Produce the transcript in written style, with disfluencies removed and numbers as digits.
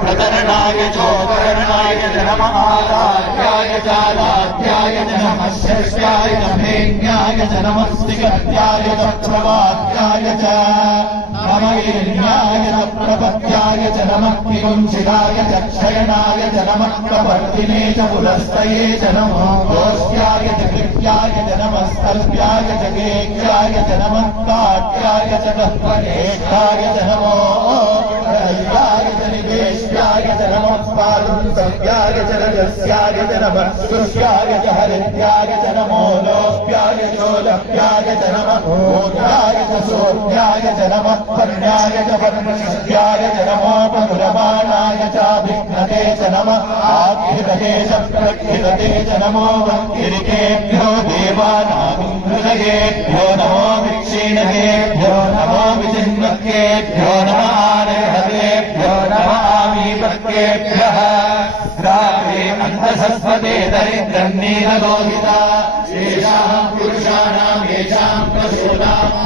प्रतरणाय चोकरणाय नमः आराध्याय चालाध्याय नमः शस्याय नमेन्याय नमः स्तिगत्याय प्रवाद्याय च नमयेन्याय प्रपत्याय च नमः किंशिराय च क्षयणाय च नमः प्रवर्तिने च पुरस्तये च नमो गोष्ठ्याय च कृत्याय च नमः स्तल्प्याय च गेक्ष्याय च नमः काट्याय च गह्वनेष्ठाय च नमो निवेश्याय च नमः पादुंसव्याय च रजस्याय च नमः सुष्याय च हरिद्याय च नमो लोप्याय चोलप्याय च नमः ऊर्ध्याय च सोऽध्याय च नमः पर्ण्याय च पर्णशक्त्याय च नमो पनुरमाणाय चाभिघ्नते च नमः आख्यते च प्रख्यते च नमो वङ्किरिकेभ्यो देवानागुंहृदयेभ्यो नमो विक्षीणकेभ्यो नमो विचिन्वकेभ्यो नमः आर्हतेभ्यो नमः आमीपत्केभ्यः रात्रे अन्धसस्वते दरिद्रं नीललोहिता येषां पुरुषाणां येषां पशूनां